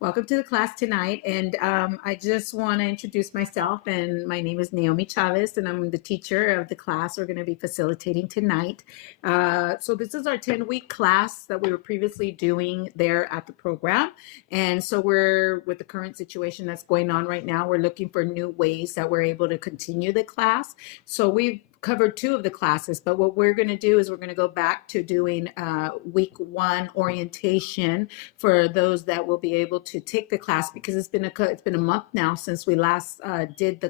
Welcome to the class tonight. And I just want to introduce myself. And my name is Naomi Chavez, and I'm the teacher of the class we're going to be facilitating tonight. So this is our 10-week class that we were previously doing there at the program. And so we're, with the current situation that's going on right now, we're looking for new ways that we're able to continue the class. So we've covered 2 of the classes, but what we're going to do is we're going to go back to doing week 1 orientation for those that will be able to take the class, because it's been a month now since we last started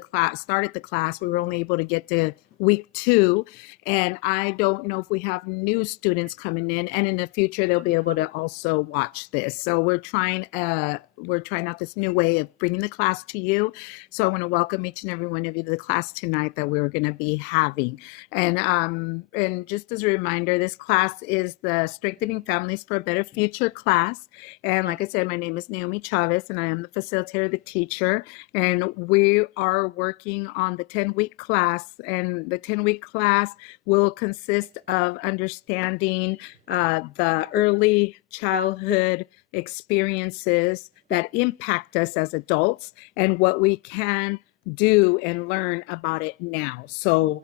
the class. We were only able to get to week 2, and I don't know if we have new students coming in, and in the future they'll be able to also watch this. So we're trying out this new way of bringing the class to you. So I want to welcome each and every one of you to the class tonight that we're going to be having. And just as a reminder, this class is the Strengthening Families for a Better Future class. And like I said, my name is Naomi Chavez, and I am the facilitator, the teacher. And we are working on the 10-week class. And the 10-week class will consist of understanding the early childhood experiences that impact us as adults and what we can do and learn about it now. So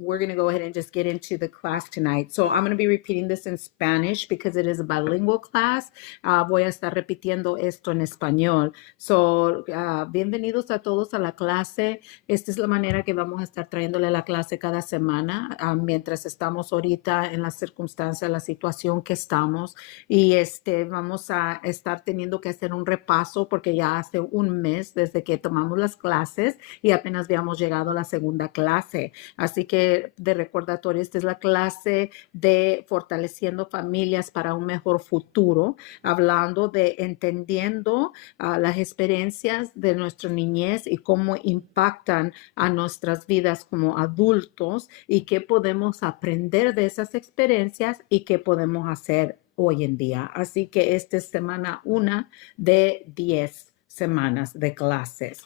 we're going to go ahead and just get into the class tonight. So I'm going to be repeating this in Spanish because it is a bilingual class. Voy a estar repitiendo esto en español. So bienvenidos a todos a la clase. Esta es la manera que vamos a estar trayéndole la clase cada semana mientras estamos ahorita en la circunstancia, la situación que estamos. Y vamos a estar teniendo que hacer un repaso porque ya hace un mes desde que tomamos las clases y apenas habíamos llegado a la segunda clase. Así que de recordatorio, esta es la clase de Fortaleciendo Familias para un Mejor Futuro, hablando de entendiendo las experiencias de nuestra niñez y cómo impactan a nuestras vidas como adultos y qué podemos aprender de esas experiencias y qué podemos hacer hoy en día. Así que esta es semana 1 de 10 semanas de clases.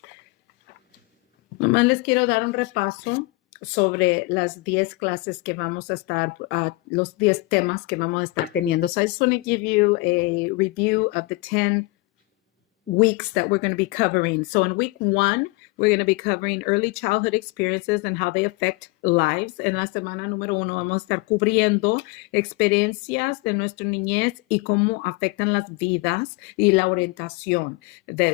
Nomás les quiero dar un repaso sobre las 10 clases que vamos a estar, los 10 temas que vamos a estar teniendo. So I just want to give you a review of the 10 weeks that we're going to be covering. So in week 1, we're going to be covering early childhood experiences and how they affect lives. En la semana número 1 vamos a estar cubriendo experiencias de nuestra niñez y cómo afectan las vidas y la orientación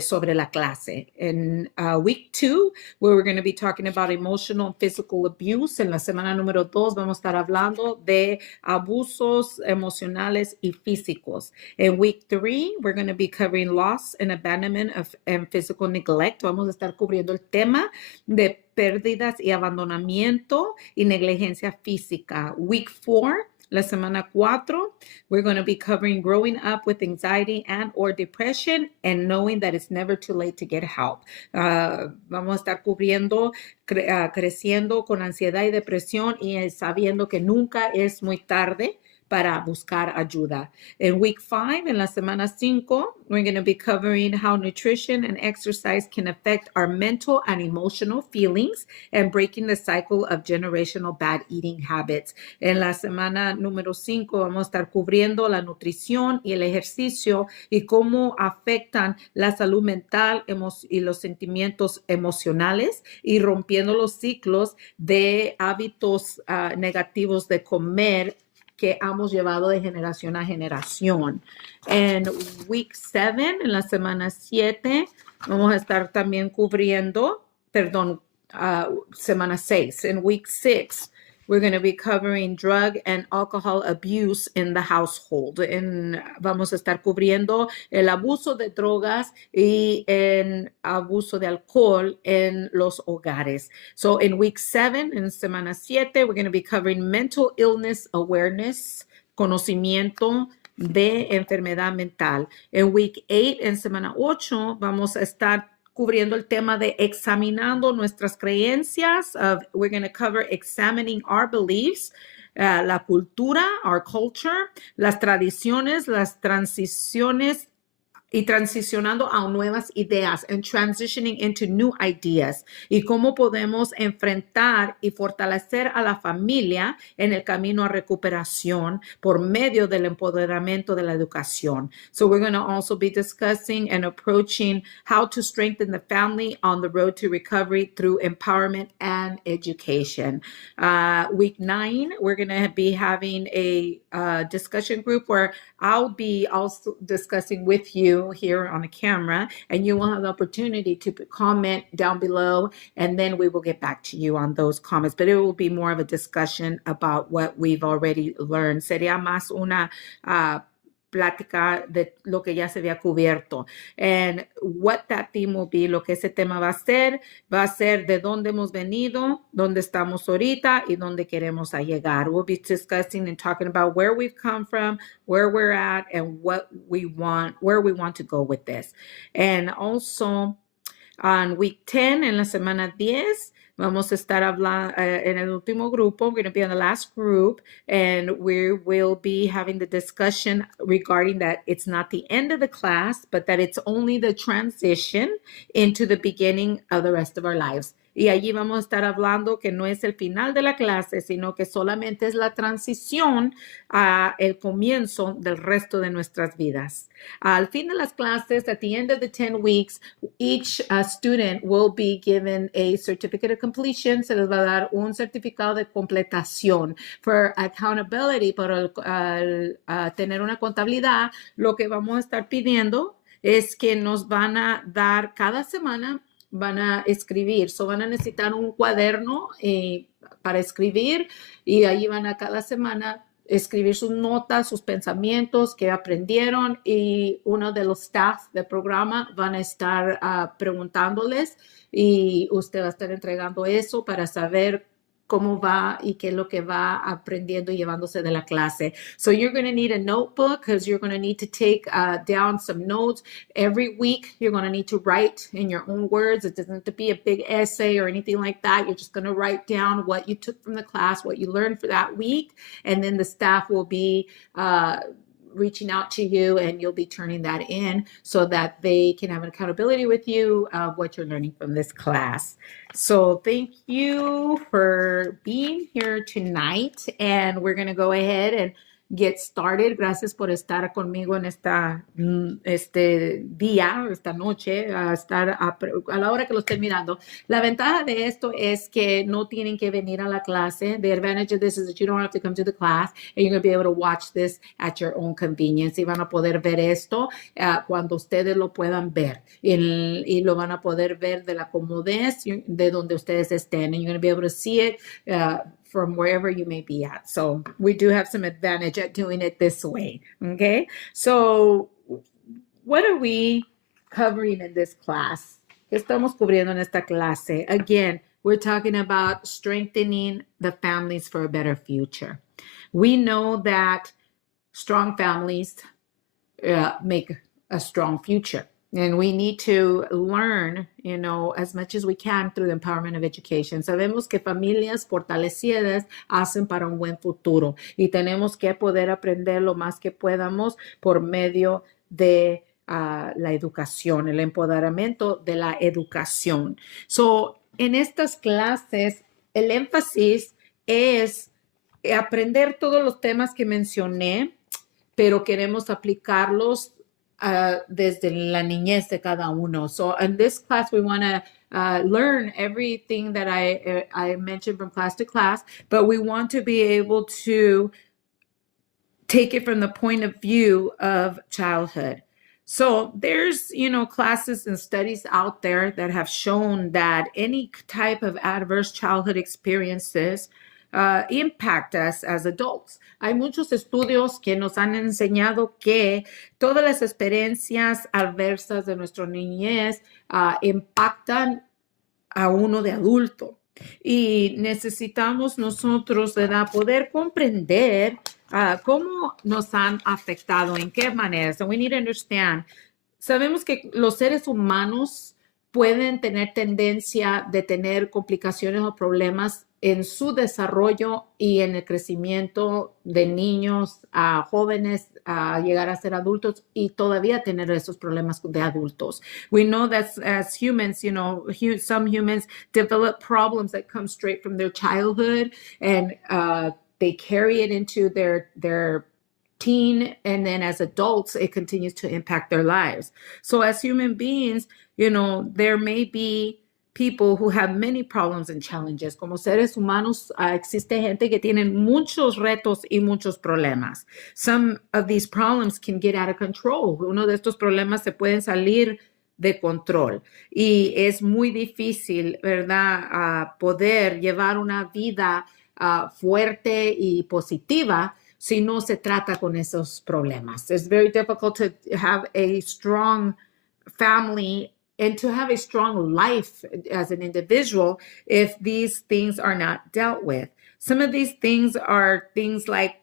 sobre la clase. In week 2, where we're going to be talking about emotional and physical abuse. En la semana número 2 vamos a estar hablando de abusos emocionales y físicos. In week 3, we're going to be covering loss and abandonment and physical neglect. Vamos a estar cubriendo el tema de pérdidas y abandonamiento y negligencia física. Week 4, la semana 4, we're going to be covering growing up with anxiety and or depression and knowing that it's never too late to get help. Vamos a estar cubriendo creciendo con ansiedad y depresión y sabiendo que nunca es muy tarde para buscar ayuda. In week 5, en la semana 5, we're going to be covering how nutrition and exercise can affect our mental and emotional feelings and breaking the cycle of generational bad eating habits. En la semana número 5 vamos a estar cubriendo la nutrición y el ejercicio y cómo afectan la salud mental y los sentimientos emocionales y rompiendo los ciclos de hábitos negativos de comer que hemos llevado de generación a generación. En week 7, en la semana 7, vamos a estar también cubriendo, semana 6. En week 6, we're going to be covering drug and alcohol abuse in the household. Vamos a estar cubriendo el abuso de drogas y el abuso de alcohol en los hogares. So in week 7, en semana 7, we're going to be covering mental illness awareness, conocimiento de enfermedad mental. En week 8, en semana 8, vamos a estar cubriendo el tema de examinando nuestras creencias. We're going to cover examining our beliefs, la cultura, our culture, las tradiciones, las transiciones y transicionando a nuevas ideas, and transitioning into new ideas, y cómo podemos enfrentar y fortalecer a la familia en el camino a recuperación por medio del empoderamiento de la educación. So we're going to also be discussing and approaching how to strengthen the family on the road to recovery through empowerment and education. Week 9, we're going to be having a discussion group where I'll be also discussing with you here on the camera, and you will have the opportunity to comment down below, and then we will get back to you on those comments. But it will be more of a discussion about what we've already learned. Sería más una plática de lo que ya se había cubierto. And what that theme will be, lo que ese tema va a ser de dónde hemos venido, dónde estamos ahorita y dónde queremos llegar. We'll be discussing and talking about where we've come from, where we're at, and what we want, where we want to go with this. And also on week 10, en la semana 10, vamos a estar hablando en el último grupo. We're going to be on the last group, and we will be having the discussion regarding that it's not the end of the class, but that it's only the transition into the beginning of the rest of our lives. Y allí vamos a estar hablando que no es el final de la clase, sino que solamente es la transición a el comienzo del resto de nuestras vidas. Al fin de las clases, at the end of the 10 weeks, each student will be given a certificate of completion. Se les va a dar un certificado de completación. For accountability, para tener una contabilidad, lo que vamos a estar pidiendo es que nos van a dar cada semana, van a escribir, van a necesitar un cuaderno para escribir, y ahí van a cada semana escribir sus notas, sus pensamientos que aprendieron, y uno de los staff del programa van a estar preguntándoles, y usted va a estar entregando eso para saber cómo va y qué es lo que va aprendiendo y llevándose de la clase. So you're going to need a notebook because you're going to need to take down some notes. Every week, you're going to need to write in your own words. It doesn't have to be a big essay or anything like that. You're just going to write down what you took from the class, what you learned for that week, and then the staff will be reaching out to you, and you'll be turning that in so that they can have an accountability with you of what you're learning from this class. So thank you for being here tonight, and we're going to go ahead and get started. Gracias por estar conmigo en este día, esta noche, a estar a la hora que lo estén mirando. La ventaja de esto es que no tienen que venir a la clase. The advantage of this is that you don't have to come to the class, and you're going to be able to watch this at your own convenience. Y van a poder ver esto cuando ustedes lo puedan ver. Y lo van a poder ver de la comodez de donde ustedes estén. And you're going to be able to see it from wherever you may be at. So we do have some advantage at doing it this way, okay? So what are we covering in this class? ¿Qué estamos cubriendo en esta clase? Again, we're talking about strengthening the families for a better future. We know that strong families make a strong future. And we need to learn, as much as we can through the empowerment of education. Sabemos que familias fortalecidas hacen para un buen futuro, y tenemos que poder aprender lo más que podamos por medio de la educación, el empoderamiento de la educación. So, en estas clases, el énfasis es aprender todos los temas que mencioné, pero queremos aplicarlos desde la niñez de cada uno. So in this class, we want to learn everything that I mentioned from class to class, but we want to be able to take it from the point of view of childhood. So there's, classes and studies out there that have shown that any type of adverse childhood experiences impact us as adults. Hay muchos estudios que nos han enseñado que todas las experiencias adversas de nuestra niñez impactan a uno de adulto. Y necesitamos nosotros, ¿verdad?, poder comprender cómo nos han afectado, en qué manera. So we need to understand. Sabemos que los seres humanos pueden tener tendencia de tener complicaciones o problemas en su desarrollo y en el crecimiento de niños, jóvenes, llegar a ser adultos y todavía tener esos problemas de adultos. We know that as humans, some humans develop problems that come straight from their childhood, and they carry it into their teen, and then as adults it continues to impact their lives. So as human beings, there may be people who have many problems and challenges. Como seres humanos, existe gente que tienen muchos retos y muchos problemas. Some of these problems can get out of control. Uno de estos problemas se pueden salir de control y es muy difícil, ¿verdad? Poder llevar una vida fuerte y positiva si no se trata con esos problemas. It's very difficult to have a strong family and to have a strong life as an individual if these things are not dealt with. Some of these things are things like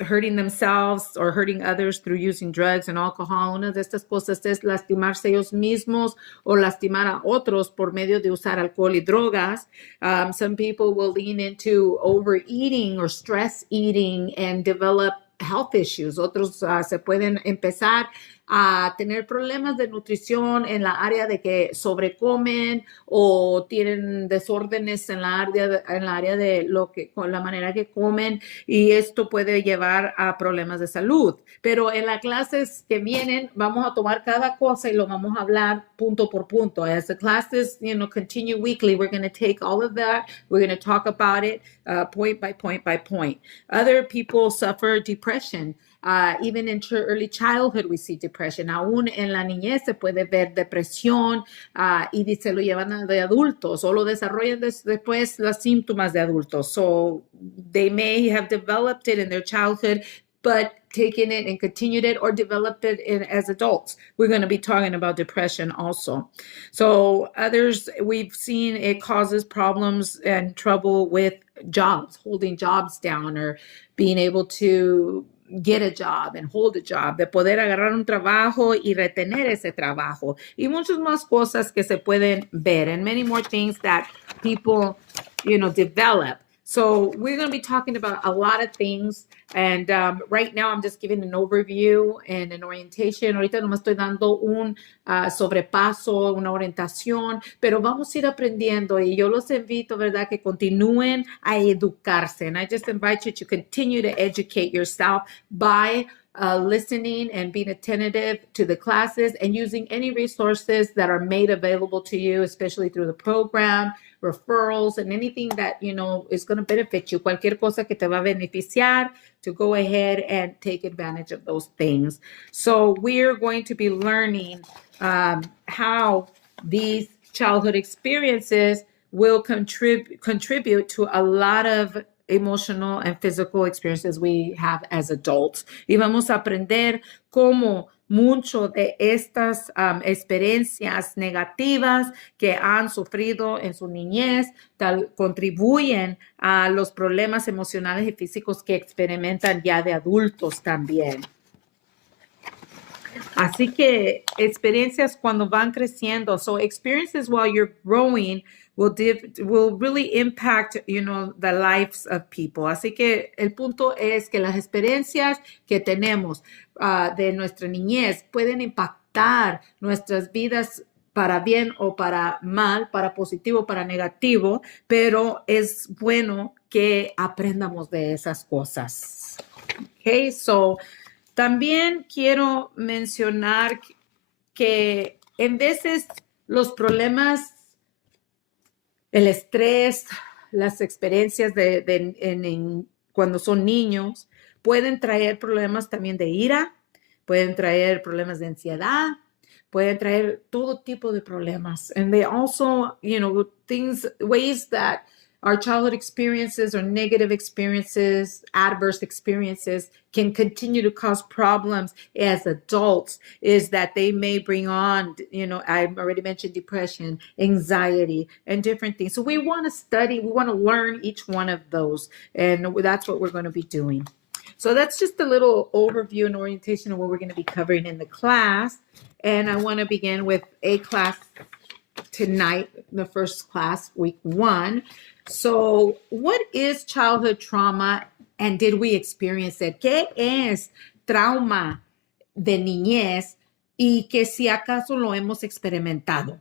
hurting themselves or hurting others through using drugs and alcohol. Una de estas cosas es lastimarse ellos mismos o lastimar a otros por medio de usar alcohol y drogas. Some people will lean into overeating or stress eating and develop health issues. Otros se pueden empezar a tener problemas de nutrición en la área de que sobrecomen o tienen desórdenes en la área de con la manera que comen, y esto puede llevar a problemas de salud. Pero en las clases que vienen vamos a tomar cada cosa y lo vamos a hablar punto por punto. As the classes, continue weekly, we're going to take all of that. We're going to talk about it point by point by point. Other people suffer depression. Even in early childhood, we see depression. Aún en la niñez se puede ver depresión y se lo llevan de adultos o lo desarrollan después los síntomas de adultos. So they may have developed it in their childhood, but taken it and continued it or developed it as adults. We're going to be talking about depression also. So others, we've seen it causes problems and trouble with jobs, holding jobs down or being able to get a job and hold a job, de poder agarrar un trabajo y retener ese trabajo, y muchas más cosas que se pueden ver, and many more things that people, develop. So we're going to be talking about a lot of things, and right now I'm just giving an overview and an orientation. Ahorita nomás estoy dando un sobrepaso, una orientación, pero vamos a ir aprendiendo, y yo los invito, ¿verdad?, que continúen a educarse. And I just invite you to continue to educate yourself by listening and being attentive to the classes and using any resources that are made available to you, especially through the program, referrals, and anything that, is going to benefit you. Cualquier cosa que te va a beneficiar, to go ahead and take advantage of those things. So we're going to be learning how these childhood experiences will contribute to a lot of emotional and physical experiences we have as adults. Y vamos a aprender cómo mucho de estas experiencias negativas que han sufrido en su niñez contribuyen a los problemas emocionales y físicos que experimentan ya de adultos también. Así que experiencias cuando van creciendo. So experiences while you're growing will really impact, the lives of people. Así que el punto es que las experiencias que tenemos de nuestra niñez pueden impactar nuestras vidas para bien o para mal, para positivo o para negativo, pero es bueno que aprendamos de esas cosas. Okay, so también quiero mencionar que en veces los problemas, el estrés, las experiencias cuando son niños pueden traer problemas también de ira, pueden traer problemas de ansiedad, pueden traer todo tipo de problemas. And they also, ways that our childhood experiences or negative experiences, adverse experiences can continue to cause problems as adults is that they may bring on, I've already mentioned depression, anxiety, and different things. So we want to study, we want to learn each one of those, and that's what we're going to be doing. So that's just a little overview and orientation of what we're going to be covering in the class. And I want to begin with a class tonight, the first class, week 1. So what is childhood trauma and did we experience it? ¿Qué es trauma de niñez y que si acaso lo hemos experimentado.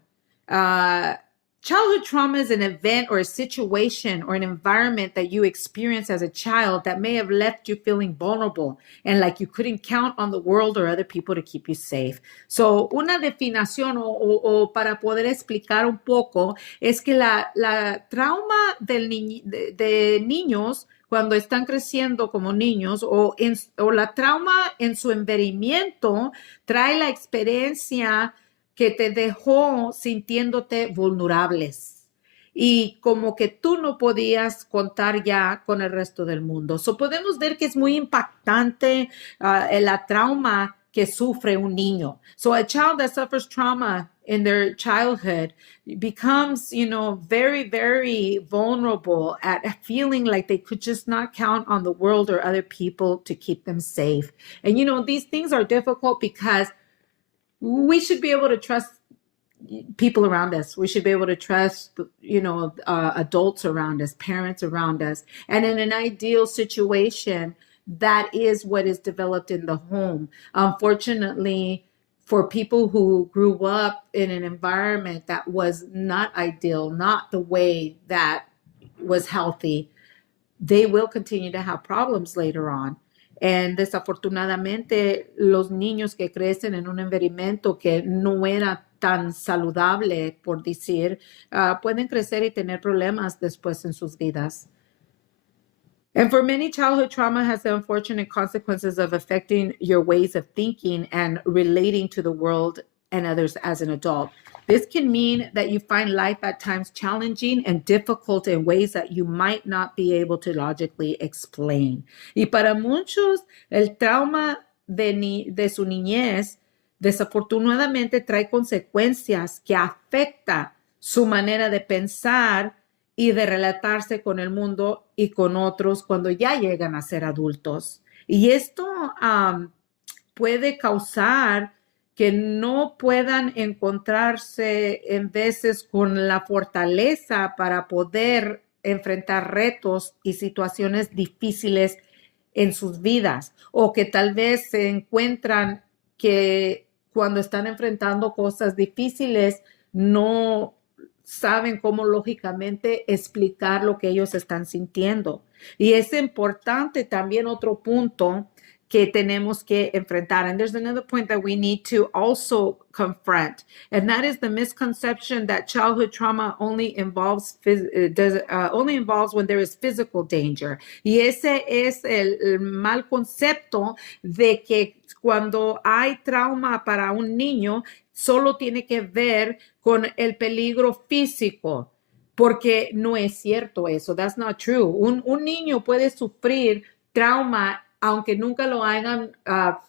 Childhood trauma is an event or a situation or an environment that you experienced as a child that may have left you feeling vulnerable and like you couldn't count on the world or other people to keep you safe. So, una definición o para poder explicar un poco es que la trauma de niños cuando están creciendo como niños o la trauma en su envejecimiento trae la experiencia que te dejó sintiéndote vulnerables y como que tú no podías contar ya con el resto del mundo. So podemos ver que es muy impactante la trauma que sufre un niño. So a child that suffers trauma in their childhood becomes, very, very vulnerable at feeling like they could just not count on the world or other people to keep them safe. And, these things are difficult because we should be able to trust people around us. We should be able to trust, adults around us, parents around us. And in an ideal situation, that is what is developed in the home. Unfortunately, for people who grew up in an environment that was not ideal, not the way that was healthy, they will continue to have problems later on. And desafortunadamente, los niños que crecen en un environamiento que no era tan saludable, por decir, pueden crecer y tener problemas después en sus vidas. And for many, childhood trauma has the unfortunate consequences of affecting your ways of thinking and relating to the world and others as an adult. This can mean that you find life at times challenging and difficult in ways that you might not be able to logically explain. Y para muchos, el trauma de su niñez desafortunadamente trae consecuencias que afectan su manera de pensar y de relatarse con el mundo y con otros cuando ya llegan a ser adultos. Y esto puede causar que no puedan encontrarse en veces con la fortaleza para poder enfrentar retos y situaciones difíciles en sus vidas, o que tal vez se encuentran que cuando están enfrentando cosas difíciles no saben cómo lógicamente explicar lo que ellos están sintiendo. Y es importante también otro punto que tenemos que enfrentar. And there's another point that we need to also confront, and that is the misconception that childhood trauma only involves when there is physical danger. Y ese es el mal concepto de que cuando hay trauma para un niño, solo tiene que ver con el peligro físico, porque no es cierto eso. That's not true. Un niño puede sufrir trauma aunque nunca lo hayan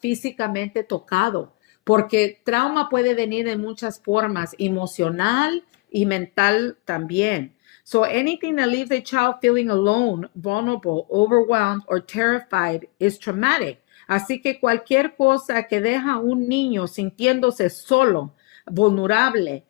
físicamente tocado, porque trauma puede venir de muchas formas, emocional y mental también. So anything that leaves a child feeling alone, vulnerable, overwhelmed, or terrified is traumatic. Así que cualquier cosa que deja a un niño sintiéndose solo, vulnerable,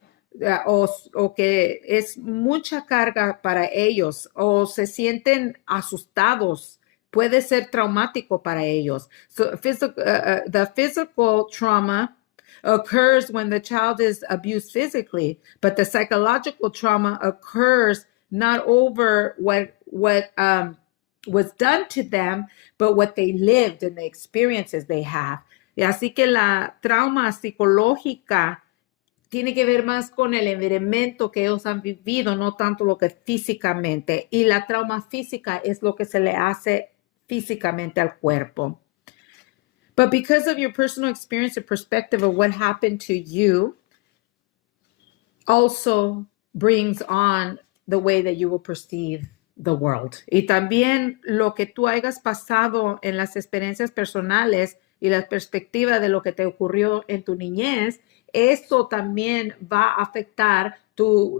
o que es mucha carga para ellos, o se sienten asustados, puede ser traumático para ellos. So the physical trauma occurs when the child is abused physically, but the psychological trauma occurs not over what was done to them, but what they lived and the experiences they have. Y así que la trauma psicológica tiene que ver más con el environamiento que ellos han vivido, no tanto lo que físicamente. Y la trauma física es lo que se le hace físicamente al cuerpo. But because of your personal experience and perspective of what happened to you, also brings on the way that you will perceive the world. Y también lo que tú hayas pasado en las experiencias personales y la perspectiva de lo que te ocurrió en tu niñez, eso también va a afectar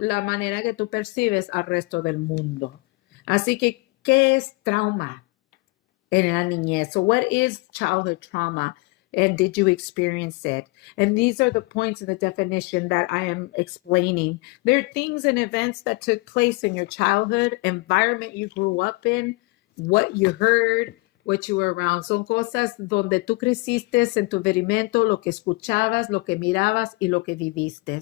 la manera que tú percibes al resto del mundo. Así que, ¿qué es trauma en la niñez? So what is childhood trauma, and did you experience it? And these are the points in the definition that I am explaining. There are things and events that took place in your childhood, environment you grew up in, what you heard, what you were around. Son cosas donde tú creciste en tu verimento, lo que escuchabas, lo que mirabas y lo que viviste.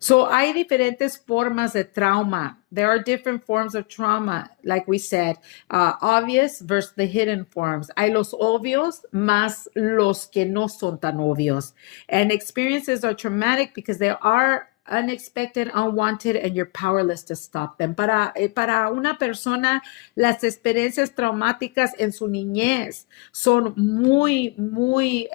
So, hay diferentes formas de trauma. There are different forms of trauma, like we said, obvious versus the hidden forms. Hay los obvios más los que no son tan obvios. And experiences are traumatic because they are unexpected, unwanted, and you're powerless to stop them. Para una persona, las experiencias traumáticas en su niñez son muy, muy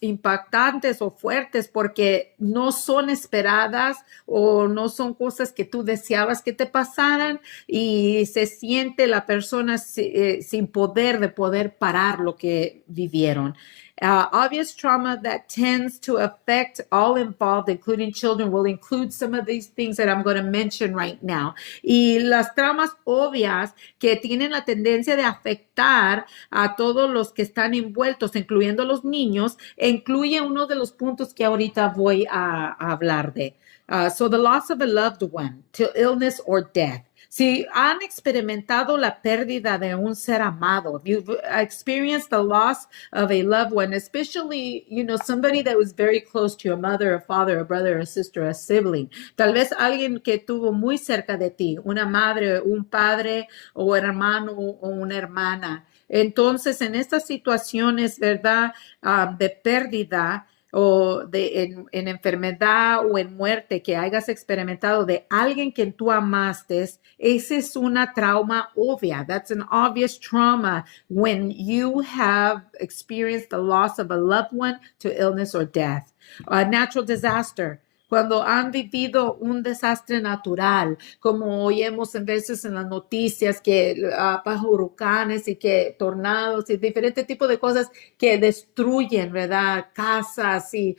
impactantes o fuertes porque no son esperadas o no son cosas que tú deseabas que te pasaran y se siente la persona sin poder de poder parar lo que vivieron. Obvious trauma that tends to affect all involved, including children, will include some of these things that I'm going to mention right now. Y las traumas obvias que tienen la tendencia de afectar a todos los que están envueltos, incluyendo los niños, incluye uno de los puntos que ahorita voy a hablar de. So the loss of a loved one to illness or death. Si han experimentado la pérdida de un ser amado, if you've experienced the loss of a loved one, especially, somebody that was very close to your mother, a father, a brother, a sister, a sibling, tal vez alguien que tuvo muy cerca de ti, una madre, un padre o hermano o una hermana. Entonces, en estas situaciones, ¿verdad? De pérdida, o en enfermedad o en muerte que hayas experimentado de alguien que tú amaste, esa es una trauma obvia. That's an obvious trauma when you have experienced the loss of a loved one to illness or death. A natural disaster. Cuando han vivido un desastre natural, como oímos en veces en las noticias que bajo huracanes y que tornados y diferentes tipos de cosas que destruyen, ¿verdad? Casas y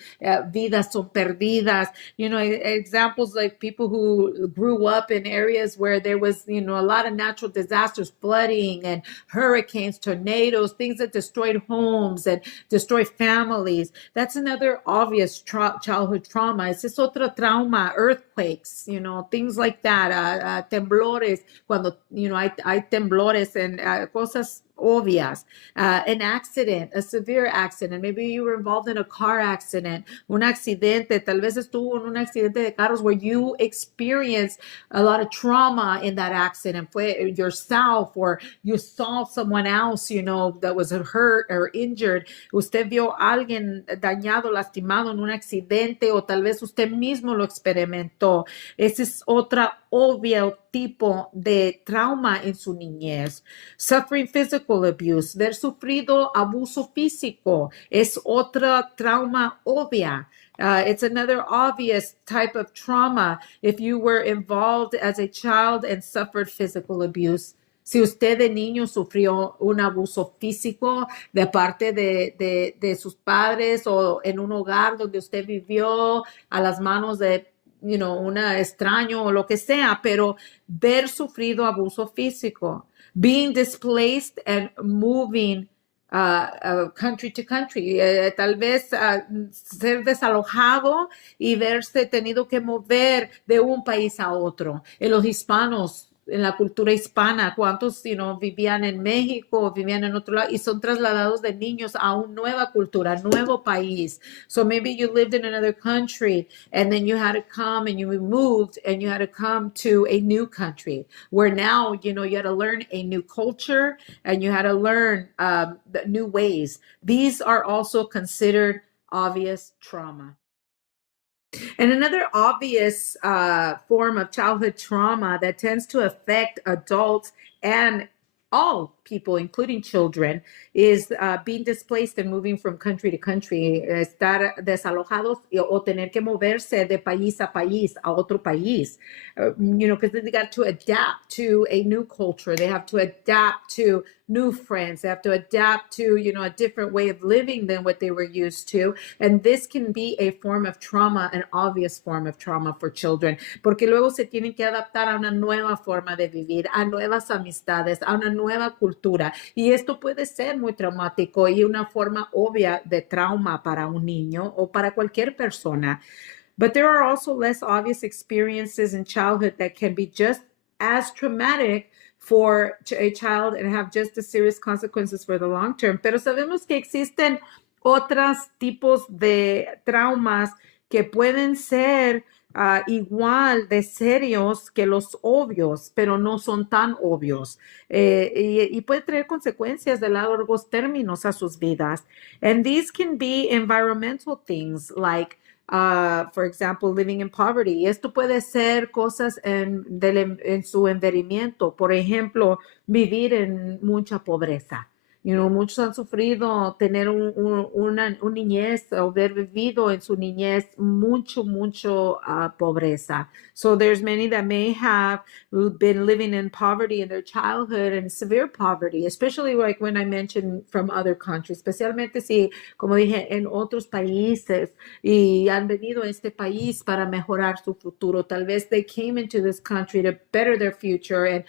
vidas son perdidas. Examples like people who grew up in areas where there was, a lot of natural disasters, flooding and hurricanes, tornadoes, things that destroyed homes and destroyed families. That's another obvious childhood trauma. It's otro trauma, earthquakes, things like that, temblores, cuando, hay temblores and cosas obvias, an accident, a severe accident. Maybe you were involved in a car accident, un accidente, tal vez estuvo en un accidente de carros where you experienced a lot of trauma in that accident, fue yourself or you saw someone else, that was hurt or injured. Usted vio a alguien dañado, lastimado en un accidente o tal vez usted mismo lo experimentó. Esa es otra obvio tipo de trauma en su niñez. Suffering physical abuse, ver sufrido abuso físico, es otra trauma obvia. It's another obvious type of trauma if you were involved as a child and suffered physical abuse. Si usted de niño sufrió un abuso físico de parte de sus padres o en un hogar donde usted vivió a las manos de un extraño o lo que sea, pero ver sufrido abuso físico, being displaced and moving country to country, tal vez ser desalojado y verse tenido que mover de un país a otro. En los hispanos, en la cultura hispana, cuántos vivían en México, vivían en otro lado y son trasladados de niños a una nueva cultura, nuevo país. So maybe you lived in another country and then you had to come and you moved and you had to come to a new country where now, you had to learn a new culture and you had to learn the new ways. These are also considered obvious trauma. And another obvious form of childhood trauma that tends to affect adults and all people, including children, is being displaced and moving from country to country, estar desalojados o tener que moverse de país a país, a otro país, because they got to adapt to a new culture. They have to adapt to new friends. They have to adapt to, a different way of living than what they were used to. And this can be a form of trauma, an obvious form of trauma for children, porque luego se tienen que adaptar a una nueva forma de vivir, a nuevas amistades, a una nueva cultura. Y esto puede ser muy traumático y una forma obvia de trauma para un niño o para cualquier persona. But there are also less obvious experiences in childhood that can be just as traumatic for a child and have just as serious consequences for the long term. Pero sabemos que existen otros tipos de traumas que pueden ser igual de serios que los obvios, pero no son tan obvios. Y puede traer consecuencias de largos términos a sus vidas. And these can be environmental things like for example, living in poverty. Esto puede ser cosas en su envejecimiento. Por ejemplo, vivir en mucha pobreza. Muchos han sufrido tener una niñez o haber vivido en su niñez mucho pobreza. So there's many that may have been living in poverty in their childhood and severe poverty, especially like when I mentioned from other countries, especialmente si, como dije, en otros países y han venido a este país para mejorar su futuro. Tal vez they came into this country to better their future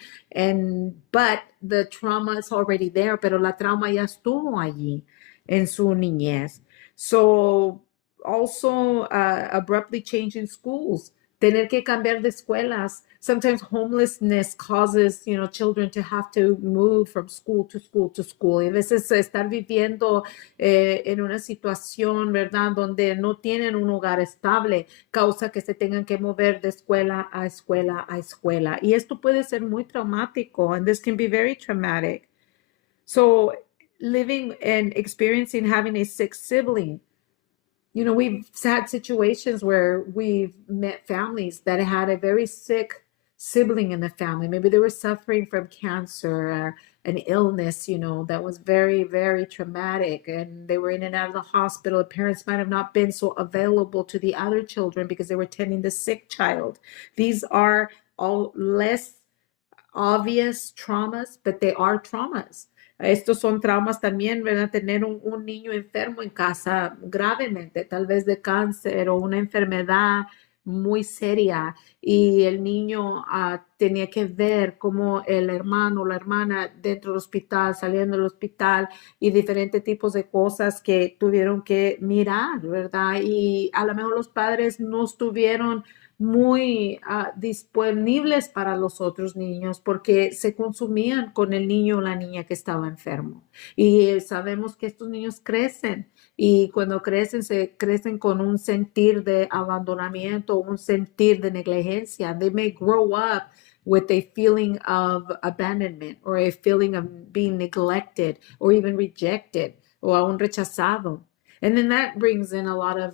but the trauma is already there, pero la trauma ya estuvo allí en su niñez. So also abruptly changing schools, tener que cambiar de escuelas. Sometimes homelessness causes, children to have to move from school to school to school. Y a veces estar viviendo en una situación, ¿verdad?, donde no tienen un hogar estable, causa que se tengan que mover de escuela a escuela a escuela. Y esto puede ser muy traumático, and this can be very traumatic. So living and experiencing having a sick sibling. We've had situations where we've met families that had a very sick sibling in the family. Maybe they were suffering from cancer or an illness, that was very, very traumatic. And they were in and out of the hospital. The parents might have not been so available to the other children because they were tending the sick child. These are all less obvious traumas, but they are traumas. Estos son traumas también, ¿verdad? Tener un niño enfermo en casa gravemente, tal vez de cáncer o una enfermedad muy seria, y el niño tenía que ver cómo el hermano o la hermana dentro del hospital, saliendo del hospital, y diferentes tipos de cosas que tuvieron que mirar, ¿verdad? Y a lo mejor los padres no estuvieron muy disponibles para los otros niños porque se consumían con el niño o la niña que estaba enfermo. Y sabemos que estos niños crecen, y cuando crecen, se crecen con un sentir de abandonamiento, un sentir de negligencia. They may grow up with a feeling of abandonment or a feeling of being neglected or even rejected o aún rechazado. And then that brings in a lot of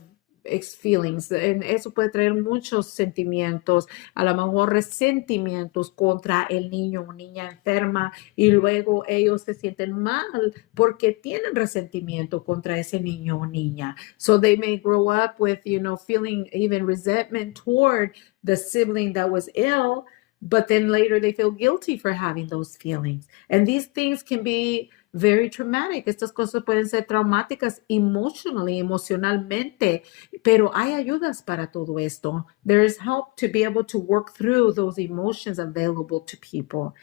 feelings. Eso puede traer muchos sentimientos, a lo mejor resentimientos contra el niño o niña enferma, y luego ellos se sienten mal porque tienen resentimiento contra ese niño o niña. So they may grow up with, feeling even resentment toward the sibling that was ill, but then later they feel guilty for having those feelings. And these things can be very traumatic. Estas cosas pueden ser traumáticas emocionalmente, pero hay ayudas para todo esto. There is help to be able to work through those emotions available to people.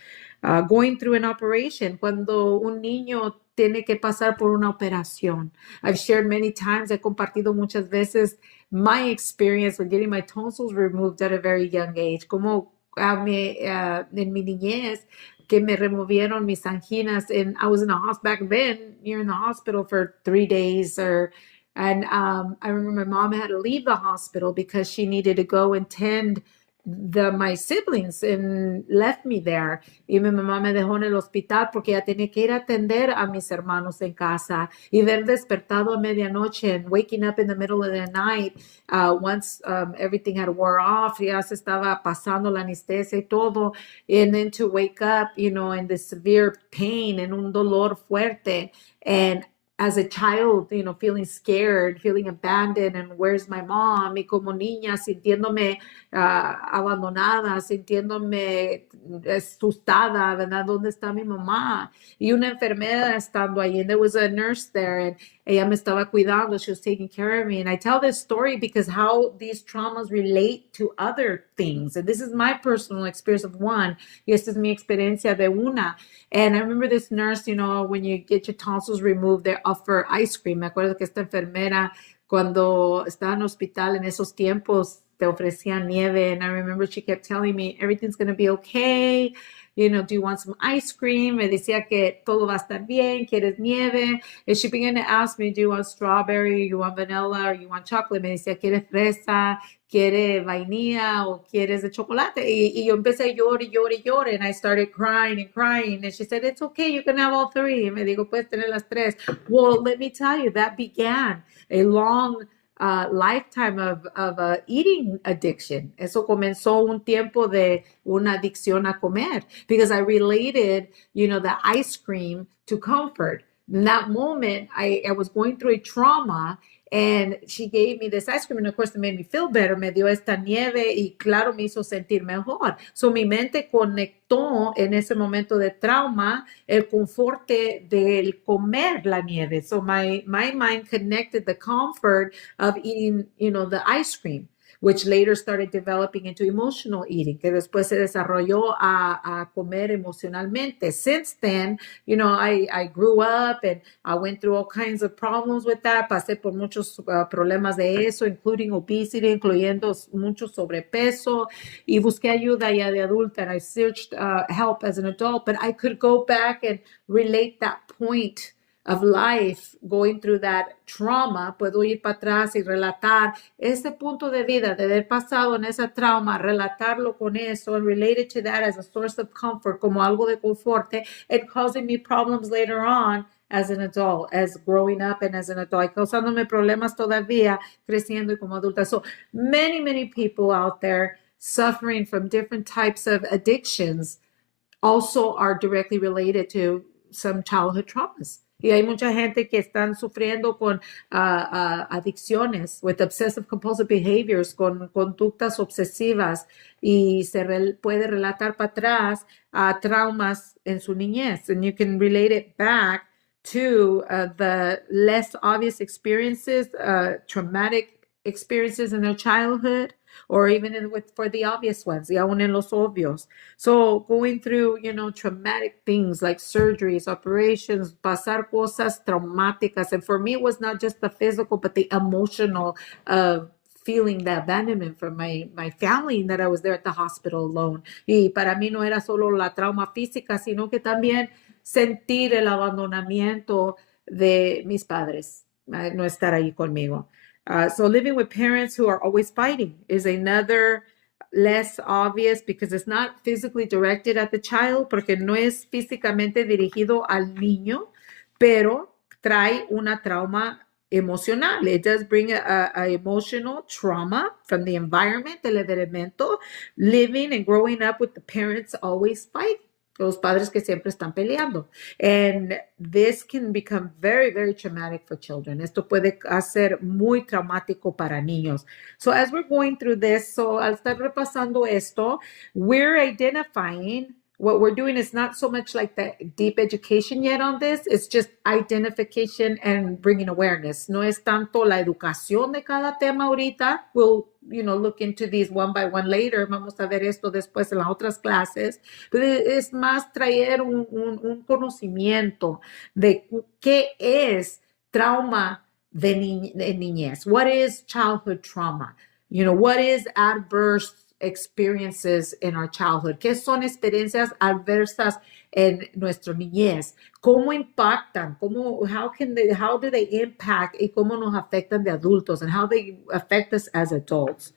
Going through an operation, cuando un niño tiene que pasar por una operación. I've shared many times, he compartido muchas veces my experience with getting my tonsils removed at a very young age. Como en mi niñez, que me removieron mis anginas, and I was in the hospital back then. You're in the hospital for 3 days, and I remember my mom had to leave the hospital because she needed to go and tend my siblings, and left me there. Y mi mamá me dejó en el hospital porque ella tenía que ir a atender a mis hermanos en casa, y ver despertado a medianoche and waking up in the middle of the night once everything had wore off, ya se estaba pasando la anestesia y todo, and then to wake up, in the severe pain, en un dolor fuerte, and as a child, feeling scared, feeling abandoned, and where's my mom? Y como niña, sintiéndome abandonada, sintiéndome asustada, ¿verdad? ¿Dónde está mi mamá? Y una enfermera estando ahí, and there was a nurse there, and ella me estaba cuidando, she was taking care of me. And I tell this story because how these traumas relate to other things. And this is my personal experience of one, y esta es mi experiencia de una. And I remember this nurse, when you get your tonsils removed, they offer ice cream. Me acuerdo que esta enfermera, cuando estaba en el hospital en esos tiempos, te ofrecían nieve. And I remember she kept telling me, everything's going to be okay. do you want some ice cream? Me decía que todo va a estar bien, ¿quieres nieve? And she began to ask me, do you want strawberry, you want vanilla, or you want chocolate? Me decía, ¿quieres fresa? ¿Quiere vainilla o quieres de chocolate? Y yo empecé a llorar. And I started crying and crying. And she said, it's okay, you can have all three. Y me dijo, puedes tener las tres. Well, let me tell you, that began a long lifetime of eating addiction. Eso comenzó un tiempo de una adicción a comer because I related, the ice cream to comfort. In that moment, I was going through a trauma. And she gave me this ice cream, and of course it made me feel better. Me dio esta nieve y claro, me hizo sentir mejor. So mi mente conectó en ese momento de trauma el conforte del comer la nieve. So my mind connected the comfort of eating, the ice cream, which later started developing into emotional eating, que después se desarrolló a comer emocionalmente. Since then, I grew up and I went through all kinds of problems with that. Pasé por muchos problemas de eso, including obesity, incluyendo mucho sobrepeso, y busqué ayuda ya de adulta, and I searched help as an adult, but I could go back and relate that point of life, going through that trauma. Puedo ir para atrás y relatar ese punto de vida, de haber pasado en esa trauma, relatarlo con eso, and relate it to that as a source of comfort, como algo de conforte, and causing me problems later on as an adult, as growing up and as an adult, causándome problemas todavía creciendo y como adulta. So many people out there suffering from different types of addictions also are directly related to some childhood traumas. Y hay mucha gente que están sufriendo con adicciones, with obsessive compulsive behaviors, con conductas obsesivas, y se puede relatar para atrás a traumas en su niñez. And you can relate it back to the less obvious experiences, traumatic experiences in their childhood, or even for the obvious ones, y aún en los obvios. So going through, traumatic things like surgeries, operations, pasar cosas traumáticas. And for me, it was not just the physical, but the emotional feeling the abandonment from my family, that I was there at the hospital alone. Y para mí no era solo la trauma física, sino que también sentir el abandonamiento de mis padres, no estar ahí conmigo. So living with parents who are always fighting is another less obvious, because it's not physically directed at the child, porque no es físicamente dirigido al niño, pero trae una trauma emocional. It does bring a emotional trauma from the environment, del elemento, living and growing up with the parents always fighting. Los padres que siempre están peleando. And this can become very, very traumatic for children. Esto puede ser muy traumático para niños. So as we're going through this, so al estar repasando esto, we're identifying. What we're doing is not so much like the deep education yet on this. It's just identification and bringing awareness. No es tanto la educación de cada tema ahorita. We'll, look into these one by one later. Vamos a ver esto después en las otras clases. Pero es más traer un conocimiento de qué es trauma de niñez. What is childhood trauma? What is adverse experiences in our childhood? ¿Qué son experiencias adversas en nuestra niñez? ¿Cómo impactan? How do they impact y cómo nos afectan de adultos, and how they affect us as adults?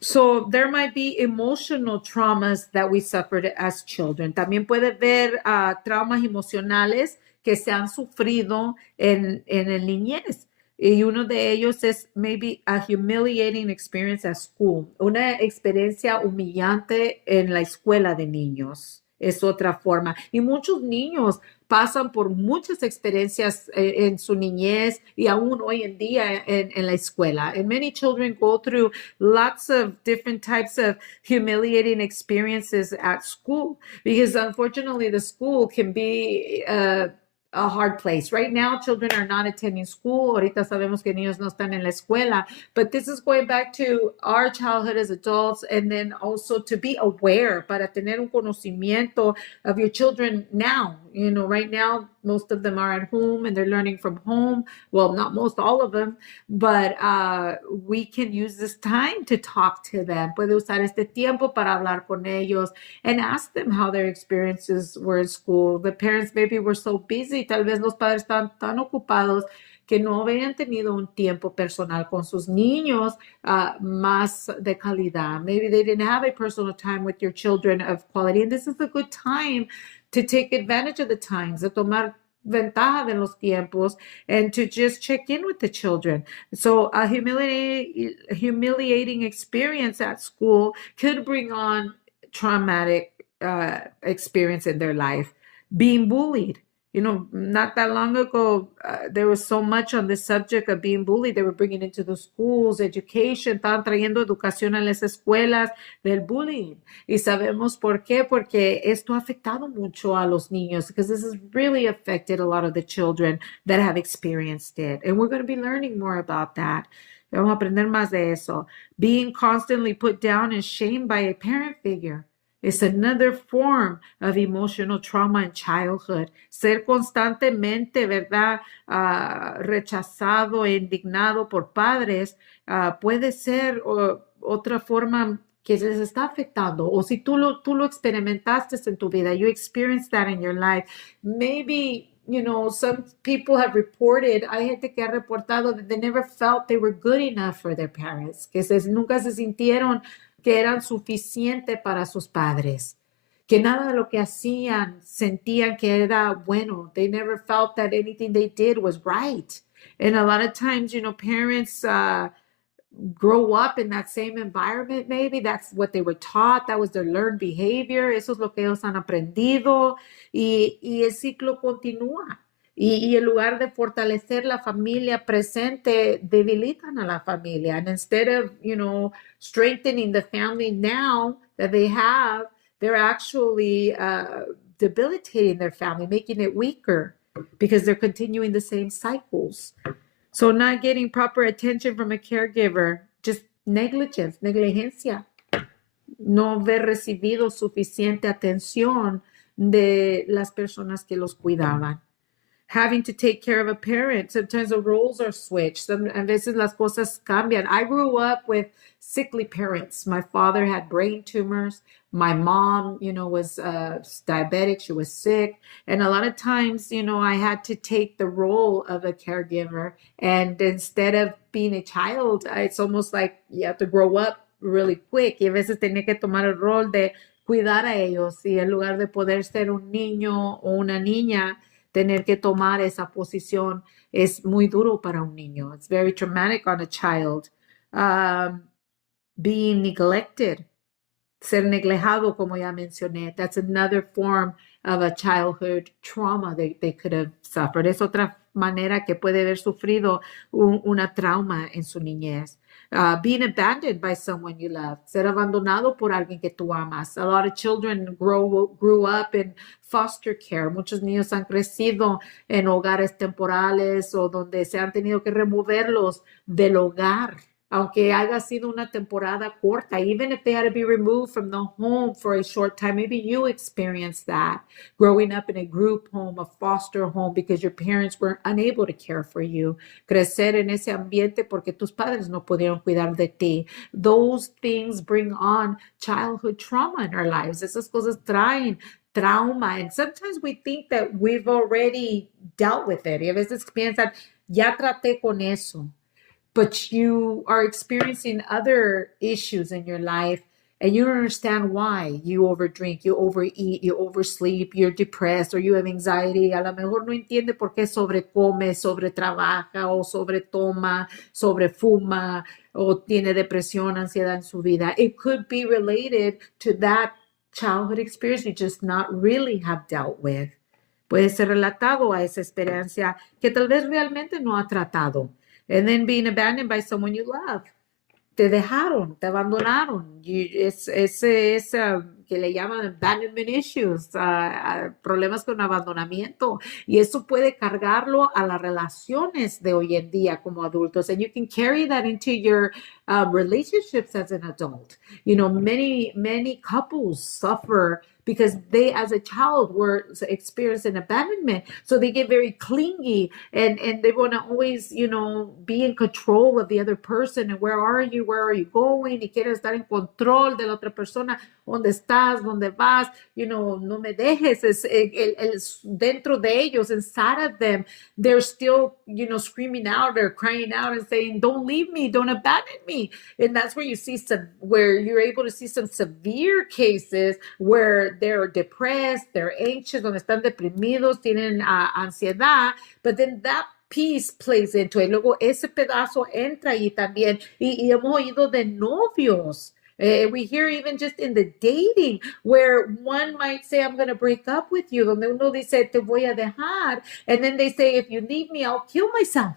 So there might be emotional traumas that we suffered as children. También puede haber traumas emocionales que se han sufrido en el niñez. Y uno de ellos es maybe a humiliating experience at school. Una experiencia humillante en la escuela de niños. Es otra forma. Y muchos niños pasan por muchas experiencias en su niñez y aún hoy en día en la escuela. And many children go through lots of different types of humiliating experiences at school, because unfortunately the school can be a hard place. Right now, children are not attending school. Ahorita sabemos que niños no están en la escuela, but this is going back to our childhood as adults, and then also to be aware, para tener un conocimiento of your children now. Right now, most of them are at home and they're learning from home. Well, not most, all of them, but we can use this time to talk to them. Puede usar este tiempo para hablar con ellos and ask them how their experiences were in school. The parents maybe were so busy, tal vez los padres estaban tan ocupados que no habían tenido un tiempo personal con sus niños más de calidad. Maybe they didn't have a personal time with your children of quality. And this is a good time to take advantage of the times, de tomar ventaja de los tiempos, and to just check in with the children. So a humiliating experience at school could bring on traumatic experience in their life. Being bullied. Not that long ago, there was so much on the subject of being bullied. They were bringing into the schools, education, estaban trayendo educación a las escuelas del bullying. Y sabemos por qué, porque esto ha afectado mucho a los niños, because this has really affected a lot of the children that have experienced it. And we're going to be learning more about that. Vamos a aprender más de eso. Being constantly put down and shamed by a parent figure. It's another form of emotional trauma in childhood. Ser constantemente, ¿verdad? Rechazado e indignado por padres puede ser otra forma que les está afectando. O si tú lo experimentaste en tu vida, you experienced that in your life, maybe some people have reported, hay gente que ha reportado that they never felt they were good enough for their parents, que nunca se sintieron que eran suficientes para sus padres, que nada de lo que hacían sentían que era bueno. They never felt that anything they did was right. And a lot of times, parents grow up in that same environment. Maybe that's what they were taught. That was their learned behavior. Eso es lo que ellos han aprendido. Y el ciclo continúa. Y en lugar de fortalecer la familia presente, debilitan a la familia. And instead of, strengthening the family now that they have, they're actually debilitating their family, making it weaker because they're continuing the same cycles. So not getting proper attention from a caregiver, just negligence, negligencia. No haber recibido suficiente atención de las personas que los cuidaban. Having to take care of a parent. Sometimes the roles are switched. A veces las cosas cambian. I grew up with sickly parents. My father had brain tumors. My mom, was diabetic. She was sick. And a lot of times, I had to take the role of a caregiver. And instead of being a child, it's almost like you have to grow up really quick. Y a veces tenía que tomar el rol de cuidar a ellos. Y en lugar de poder ser un niño o una niña, tener que tomar esa posición es muy duro para un niño. It's very traumatic on a child. Being neglected, ser neglijado, como ya mencioné, that's another form of a childhood trauma they could have suffered. Es otra manera que puede haber sufrido una trauma en su niñez. Being abandoned by someone you love, ser abandonado por alguien que tú amas. A lot of children grew up in foster care. Muchos niños han crecido en hogares temporales o donde se han tenido que removerlos del hogar, aunque haya sido una temporada corta. Even if they had to be removed from the home for a short time, maybe you experienced that, growing up in a group home, a foster home, because your parents were unable to care for you. Crecer en ese ambiente porque tus padres no pudieron cuidar de ti. Those things bring on childhood trauma in our lives. Esas cosas traen trauma. And sometimes we think that we've already dealt with it. Y a veces piensan, ya traté con eso. But you are experiencing other issues in your life and you don't understand why. You overdrink, you overeat, you oversleep, you're depressed, or you have anxiety. A lo mejor no entiende por qué sobrecome, sobretrabaja, o sobretoma, sobrefuma, o tiene depresión, ansiedad en su vida. It could be related to that childhood experience you just not really have dealt with. Puede ser relatado a esa experiencia que tal vez realmente no ha tratado. And then being abandoned by someone you love. Te dejaron, te abandonaron. Es que le llaman abandonment issues, problemas con abandonamiento. Y eso puede cargarlo a las relaciones de hoy en día como adultos. And you can carry that into your relationships as an adult. Many couples suffer because they, as a child, were experiencing abandonment. So they get very clingy, and they want to always, be in control of the other person. And where are you? Where are you going? Y quieren estar en control de la otra persona. ¿Dónde estás? ¿Dónde vas? No me dejes. Dentro de ellos, inside of them, they're still, screaming out or crying out and saying, don't leave me, don't abandon me. And that's where you see where you're able to see some severe cases where they're depressed, they're anxious, donde están deprimidos, tienen ansiedad, but then that piece plays into it. Luego ese pedazo entra ahí también. Y hemos oído de novios. We hear even just in the dating where one might say, I'm going to break up with you. Donde uno dice, te voy a dejar. And then they say, if you leave me, I'll kill myself.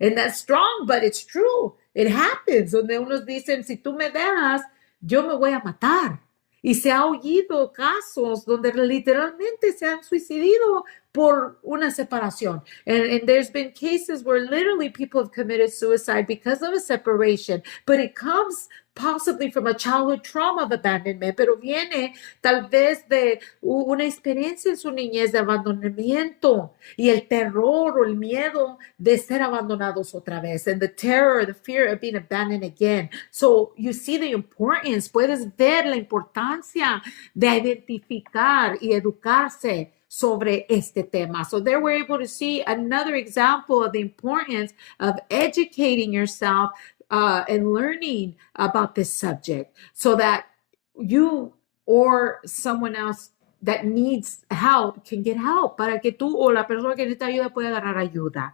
And that's strong, but it's true. It happens. Donde unos dicen, si tú me dejas, yo me voy a matar. Y se ha oído casos donde literalmente se han suicidado por una separación. And there's been cases where literally people have committed suicide because of a separation, but it comes possibly from a childhood trauma of abandonment, pero viene tal vez de una experiencia en su niñez de abandonamiento y el terror o el miedo de ser abandonados otra vez, and the terror, the fear of being abandoned again. So you see the importance, puedes ver la importancia de identificar y educarse sobre este tema. So there we're able to see another example of the importance of educating yourself and learning about this subject so that you or someone else that needs help can get help, para que tú o la persona que necesita ayuda pueda agarrar ayuda.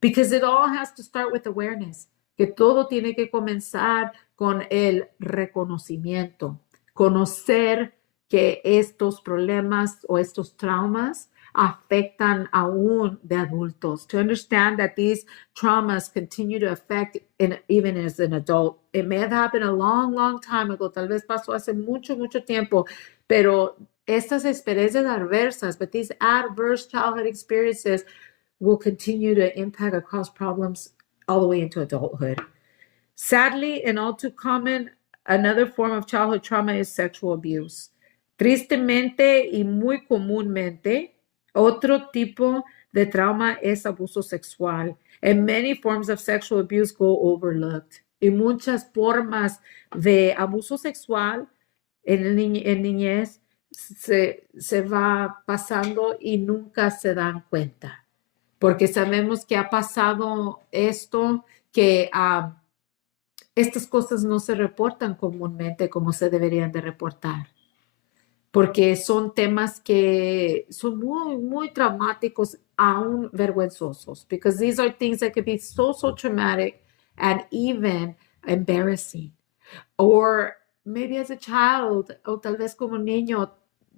Because it all has to start with awareness, que todo tiene que comenzar con el reconocimiento, conocer que estos problemas o estos traumas afectan aún de adultos, to understand that these traumas continue to affect even as an adult. It may have happened a long, long time ago, tal vez pasó hace mucho, mucho tiempo, pero estas experiencias adversas, but these adverse childhood experiences will continue to impact or cause problems all the way into adulthood. Sadly, and all too common, another form of childhood trauma is sexual abuse. Tristemente y muy comúnmente, otro tipo de trauma es abuso sexual. And many forms of sexual abuse go overlooked. Y muchas formas de abuso sexual en niñez se va pasando y nunca se dan cuenta. Porque sabemos que ha pasado esto, que estas cosas no se reportan comúnmente como se deberían de reportar. Porque son temas que son muy, muy traumáticos, aún vergonzosos. Because these are things that could be so, so traumatic and even embarrassing. Or maybe as a child, o tal vez como niño,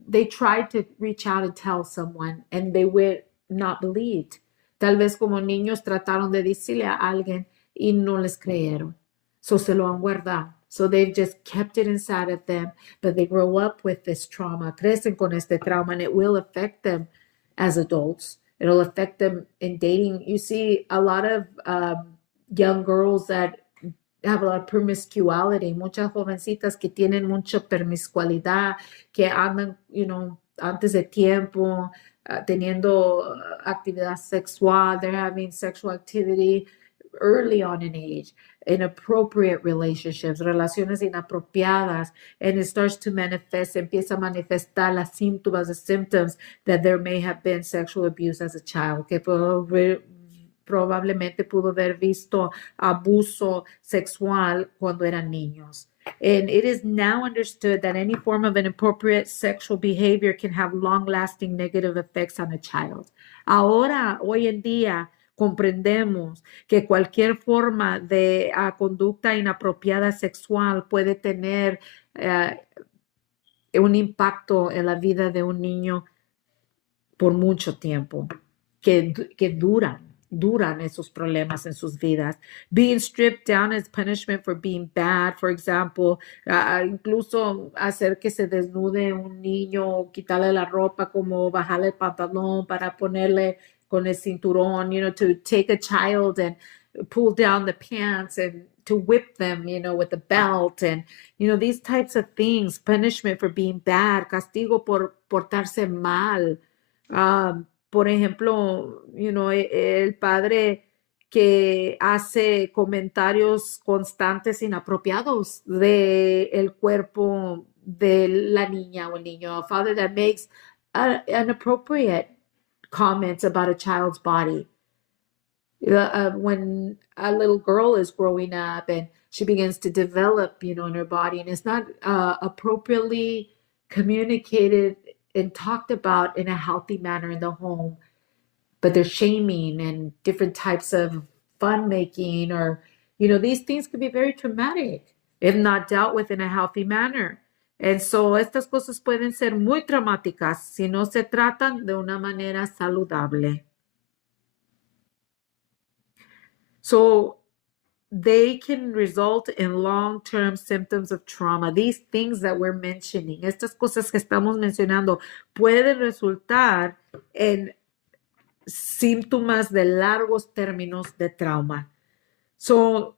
they tried to reach out and tell someone and they were not believed. Tal vez como niños trataron de decirle a alguien y no les creyeron. So se lo han guardado. So they've just kept it inside of them, but they grow up with this trauma, crecen con este trauma, and it will affect them as adults. It'll affect them in dating. You see a lot of young girls that have a lot of promiscuity, muchas jovencitas que tienen mucha promiscuidad, que andan, antes de tiempo, teniendo actividad sexual, they're having sexual activity early on in age, inappropriate relationships, relaciones inapropiadas, and it starts to manifest, empieza a manifestar las síntomas, the symptoms that there may have been sexual abuse as a child, que probablemente pudo haber visto abuso sexual cuando eran niños. And it is now understood that any form of inappropriate sexual behavior can have long-lasting negative effects on a child. Ahora, hoy en día, comprendemos que cualquier forma de conducta inapropiada sexual puede tener un impacto en la vida de un niño por mucho tiempo, que duran esos problemas en sus vidas. Being stripped down as punishment for being bad, for example, incluso hacer que se desnude un niño, quitarle la ropa, como bajarle el pantalón para ponerle con el cinturón, to take a child and pull down the pants and to whip them, with a belt and, these types of things, punishment for being bad, castigo por portarse mal. Por ejemplo, el padre que hace comentarios constantes inapropiados de el cuerpo de la niña o el niño. A father that makes inappropriate comments about a child's body. When a little girl is growing up and she begins to develop, in her body, and it's not appropriately communicated and talked about in a healthy manner in the home, but there's shaming and different types of fun making, or, these things can be very traumatic if not dealt with in a healthy manner. And so estas cosas pueden ser muy traumáticas si no se tratan de una manera saludable. So they can result in long-term symptoms of trauma. These things that we're mentioning, estas cosas que estamos mencionando, pueden resultar en síntomas de largos términos de trauma. So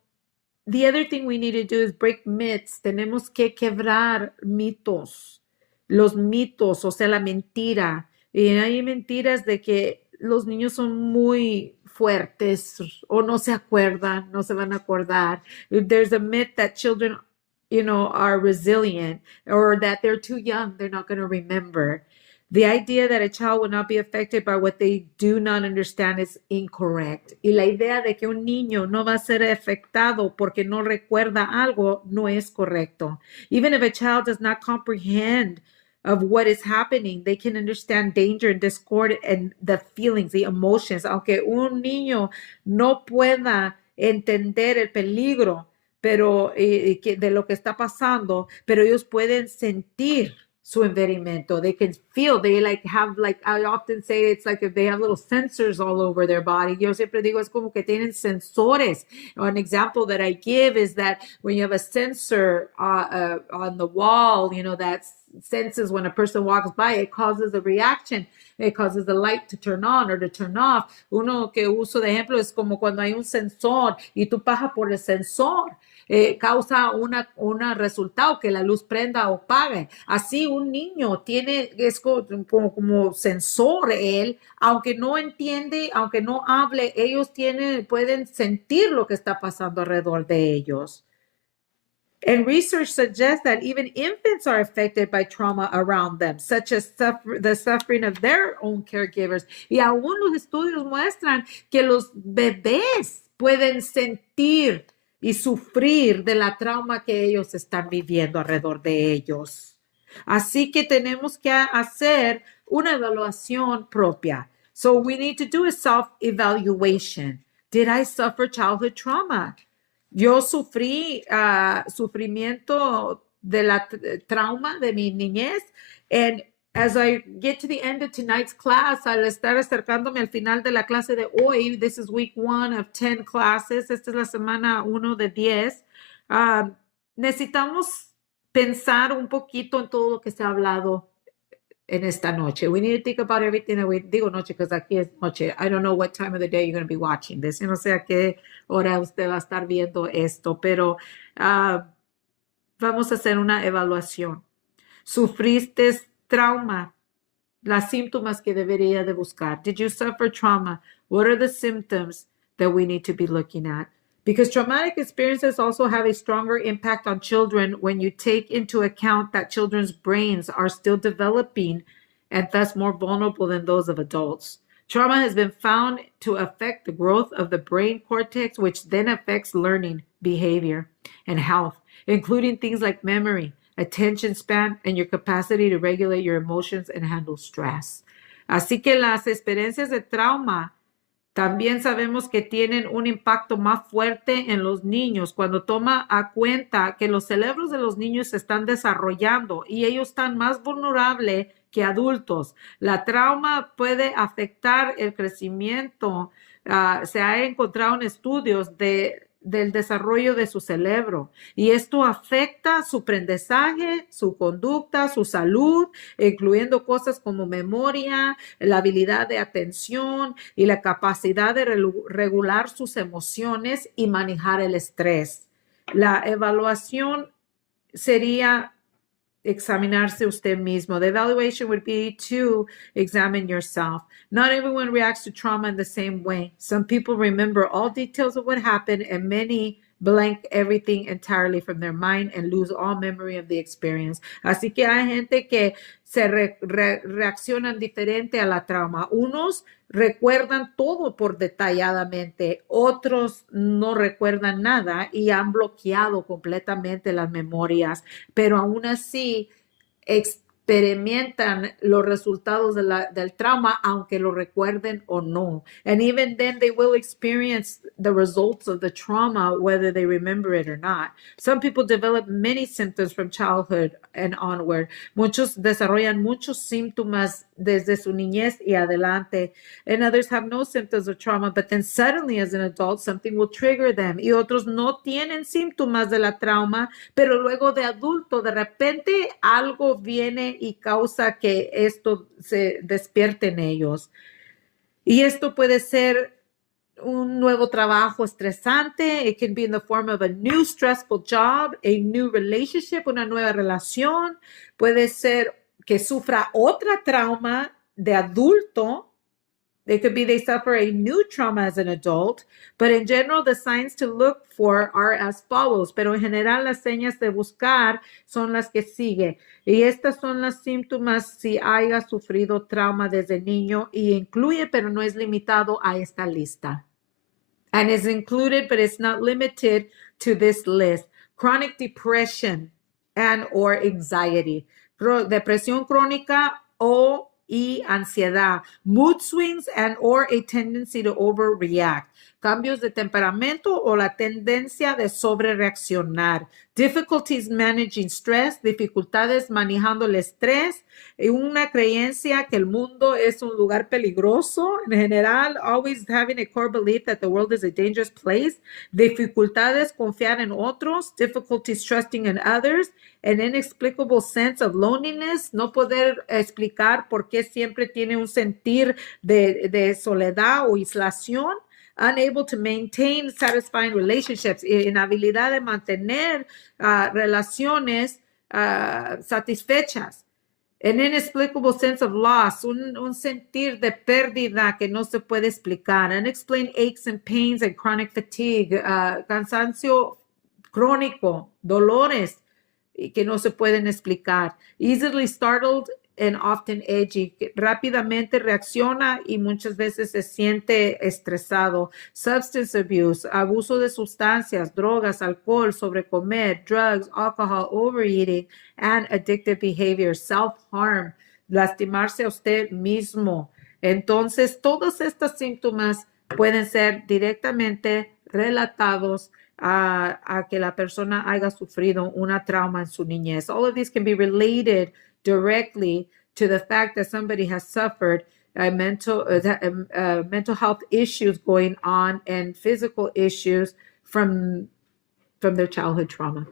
the other thing we need to do is break myths. Tenemos que quebrar mitos. Los mitos, o sea, la mentira. Y hay mentiras de que los niños son muy fuertes o no se acuerdan, no se van a acordar. There's a myth that children, are resilient, or that they're too young, they're not going to remember. The idea that a child will not be affected by what they do not understand is incorrect. Y la idea de que un niño no va a ser afectado porque no recuerda algo no es correcto. Even if a child does not comprehend of what is happening, they can understand danger and discord and the feelings, the emotions. Aunque un niño no pueda entender el peligro, pero de lo que está pasando, pero ellos pueden sentir su environment. They can feel, they have, I often say, it's like if they have little sensors all over their body. Yo siempre digo, es como que tienen sensores. An example that I give is that when you have a sensor on the wall, that senses when a person walks by, it causes a reaction. It causes the light to turn on or to turn off. Uno que uso de ejemplo es como cuando hay un sensor y tú pasas por el sensor. Causa una resultado que la luz prenda o apague. Así un niño es como sensor él, aunque no entiende, aunque no hable, ellos pueden sentir lo que está pasando alrededor de ellos. And research suggests that even infants are affected by trauma around them, such as the suffering of their own caregivers. Y aún los estudios muestran que los bebés pueden sentir y sufrir de la trauma que ellos están viviendo alrededor de ellos. Así que tenemos que hacer una evaluación propia. So we need to do a self-evaluation. Did I suffer childhood trauma? Yo sufrí sufrimiento de la trauma de mi niñez. And as I get to the end of tonight's class, al estar acercándome al final de la clase de hoy, this is week 1 of 10 classes, esta es la semana 1 de 10, necesitamos pensar un poquito en todo lo que se ha hablado en esta noche. We need to think about everything that digo noche, because aquí es noche. I don't know what time of the day you're going to be watching this. Yo no sé a qué hora usted va a estar viendo esto, pero vamos a hacer una evaluación. ¿Sufriste trauma? Las síntomas que debería de buscar. Did you suffer trauma? What are the symptoms that we need to be looking at? Because traumatic experiences also have a stronger impact on children when you take into account that children's brains are still developing and thus more vulnerable than those of adults. Trauma has been found to affect the growth of the brain cortex, which then affects learning, behavior, and health, including things like memory, attention span, and your capacity to regulate your emotions and handle stress. Así que las experiencias de trauma también sabemos que tienen un impacto más fuerte en los niños cuando toma a cuenta que los cerebros de los niños se están desarrollando y ellos están más vulnerables que adultos. La trauma puede afectar el crecimiento. Se ha encontrado en estudios del desarrollo de su cerebro y esto afecta su aprendizaje, su conducta, su salud, incluyendo cosas como memoria, la habilidad de atención y la capacidad de regular sus emociones y manejar el estrés. La evaluación sería examinarse usted mismo. The evaluation would be to examine yourself. Not everyone reacts to trauma in the same way. Some people remember all details of what happened, and many blank everything entirely from their mind and lose all memory of the experience. Así que hay gente que se reaccionan diferente a la trauma. Unos recuerdan todo por detalladamente, otros no recuerdan nada y han bloqueado completamente las memorias, pero aún así experimentan los resultados del trauma, aunque lo recuerden o no. And even then they will experience the results of the trauma, whether they remember it or not. Some people develop many symptoms from childhood and onward. Muchos desarrollan muchos síntomas desde su niñez y adelante. And others have no symptoms of trauma, but then suddenly as an adult, something will trigger them. Y otros no tienen síntomas de la trauma, pero luego de adulto, de repente algo viene y causa que esto se despierte en ellos. Y esto puede ser un nuevo trabajo estresante. It can be in the form of a new stressful job, a new relationship, una nueva relación. Puede ser que sufra otra trauma de adulto. It could be they suffer a new trauma as an adult, but in general, the signs to look for are as follows. Pero en general, las señas de buscar son las que sigue. Y estas son las síntomas si haya sufrido trauma desde niño y incluye, pero no es limitado a esta lista. And is included, but it's not limited to this list. Chronic depression and or anxiety. Depresión crónica y ansiedad, mood swings and or a tendency to overreact, cambios de temperamento o la tendencia de sobrereaccionar, difficulties managing stress, dificultades manejando el estrés, y una creencia que el mundo es un lugar peligroso, en general, always having a core belief that the world is a dangerous place, dificultades confiar en otros, difficulties trusting in others, an inexplicable sense of loneliness, no poder explicar por qué siempre tiene un sentir de soledad o aislación, unable to maintain satisfying relationships, inhabilidad de mantener relaciones satisfechas. An inexplicable sense of loss, un sentir de pérdida que no se puede explicar. Unexplained aches and pains and chronic fatigue, cansancio crónico, dolores que no se pueden explicar. Easily startled and often edgy, rápidamente reacciona y muchas veces se siente estresado. Substance abuse, abuso de sustancias, drogas, alcohol, sobrecomer, drugs, alcohol, overeating, and addictive behavior, self-harm, lastimarse a usted mismo. Entonces, todos estos síntomas pueden ser directamente relatados a que la persona haya sufrido una trauma en su niñez. All of these can be related directly to the fact that somebody has suffered mental health issues going on and physical issues from their childhood trauma.